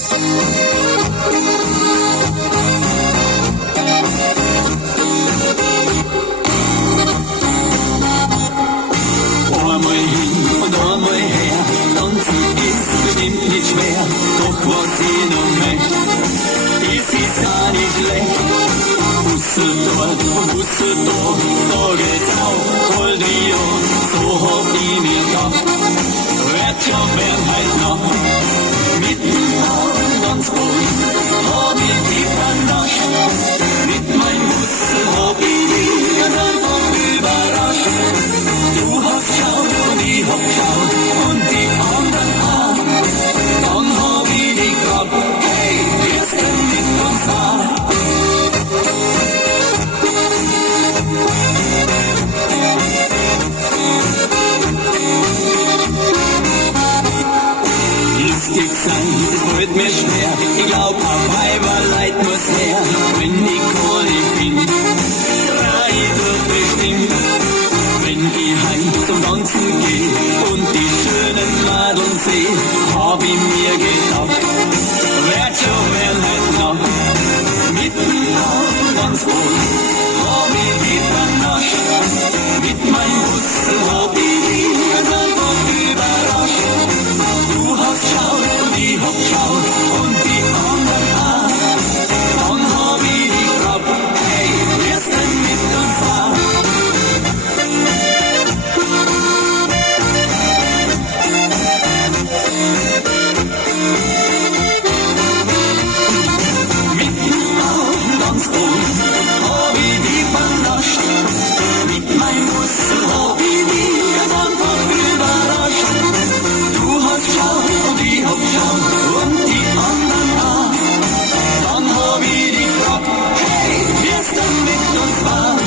Einmal hin und einmal her, tanzen ist bestimmt nicht schwer, doch was ich noch möchte, das ist auch nicht schlecht. Busse dort und Busse da geht's auf, hol die an, so hab ich mir gedacht. Wird schon werden halt noch, mitten auf dem Tanzboden, hab ich die vernascht. Mit meinem Busse hab ich die ganz einfach überrascht. Du hast geschaut und ich hab geschaut und die anderen auch. Dann hab ich die gefragt, hey, wirst du mit uns fahren? Lustig sein, das fällt mir schwer. Ich glaub, ein Weiberleid muss her. Wenn ich Kohle find, drei durch bestimmt. Wenn ich heim zum Tanzen geh und die schönen Madeln seh, hab ich mir gedacht, werd schon werden heute Nacht. Mitten auf dem Tanzboden hab ich die vernascht. Mit meinem Bussel hab ich die ganz einfach überrascht. Du hast geschaut und ich hab geschaut und die anderen auch. Dann hab ich die gefragt, hey, wirst du mit uns fahren? Mitten auf dem Tanzboden hab ich die vernascht. Mit meinem Bussel hab ich die ganz einfach überrascht. Du hast geschaut und ich hab geschaut und die anderen auch. Dann hab ich die gefragt, hey, wirst du mit uns fahren?